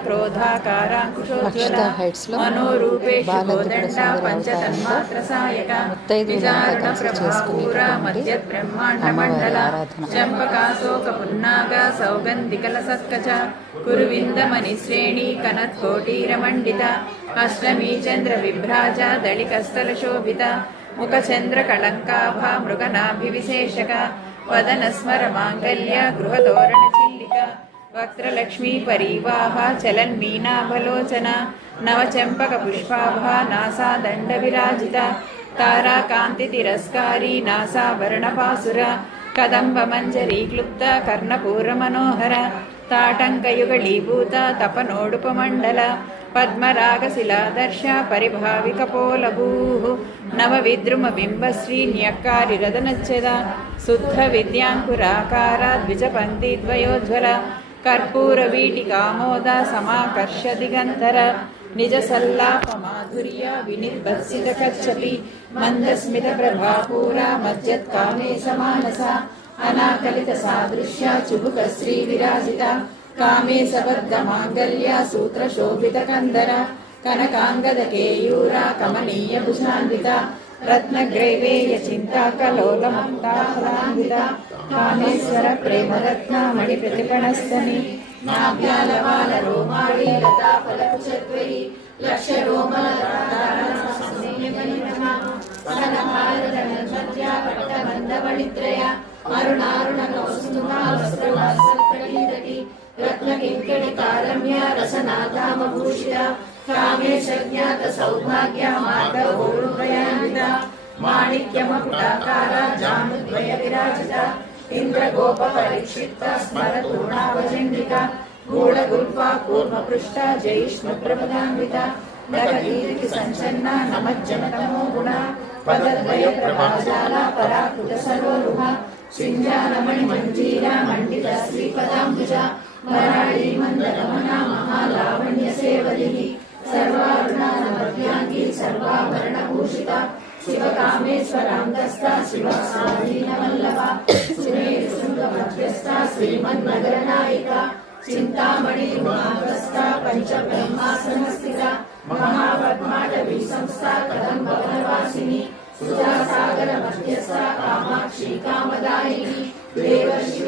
క్రోధాకారాంకుశోజ్వల మనోరూపేషు కోదండ పంచతన్మాత్రసాయక నిజారుణ ప్రభాపూర మధ్య బ్రహ్మాండ మండల చంపకాశోక పున్నాగ సౌగంధికల సత్కచ కురువిందమణి శ్రేణి కనత్కోటీరమండిత అష్టమీ చంద్ర విభ్రాజ దళికస్థల శోభిత ముఖచంద్ర కళంకాభ మృగనాభివిశేషక వదన స్మర మాంగళ్య గృహతోరణ చిల్లిక వక్త్రలక్ష్మీ పరీవాహ చలన్మీనాభలోచన నవచంపక పుష్పాభ నాసాదండ విరాజిత తారాకాంతి తిరస్కారీ నాసాభరణపాసుర కదంబ మంజరీ క్లుప్త కర్ణపూర మనోహర తాటంకయుగళీభూత తపనోడుపమండల పద్మరాగశిలాదర్శ పరిభావికపోలభూ నవ విద్రుమ బింబశ్రీ న్యక్కారిరదనచ్చద శుద్ధ విద్యాంకురాకార ద్విజపంక్తి ద్వయోజ్వల కర్పూర వీటికామోద సమాకర్ష దిగంతర నిజ సల్లాప మాధుర్య వినిర్భత్సిత కచ్చపి మందస్మిత ప్రభాపూర మజ్జత్కామే సమానస అనాకలిత సాదృశ్య చుబుక శ్రీ విరాజిత కామే సబద్ధ మాంగళ్య సూత్ర శోభిత కందర కనకాంగద కేయూర కమనీయ భుజాన్విత రత్నగ్రైవేయ చింతాకలోల ముక్తాఫలాన్విత కామేశ్వర ప్రేమరత్న మణి ప్రతిపణస్తని నాభ్యాలవాల రోమాళి లతా ఫలకుచత్వరి లక్ష రోమల అరుణారుణ కౌస్తుభా వస్త్రవాసల్పరీదటి రత్నకింకిణి కారమ్య రసనాధామభూషిత కామేశజ్ఞాత సౌభాగ్య మార్గోరుభయాన్విత మాణిక్యమకుటాకార జానుద్వయ విరాజిత ఇంద్రగోప పరిక్షిప్త స్మరతూర్ణావజండిక గూఢగుల్ఫా కూర్మపృష్ట జయిష్ణు ప్రపదాన్విత నగదీరికి సంచన్న నమజ్జనతమో గుణ పదద్వయ ప్రభాజాల పరాకృత సరోరుహ సింజానమణి మంజీర మండిత శ్రీపదాంబుజ వరాళీ మందరమణ మహాలావణ్య సేవలి సర్వారుణానమధ్యాంగి సర్వాభరణభూషిత శివకామేశ్వరాంతస్థ శివసాధీనవల్లభ శ్రీశృంగమధ్యస్థ శ్రీమన్నగరనాయిక చింతామణి గుణాగస్థ పంచబ్రహ్మాసనస్థిత మహాపద్మాటవీ సంస్థ కదంబవనవాసిని సుజాసాగర మధ్యస్థ కామాక్షి కామదాయిని దేవర్షి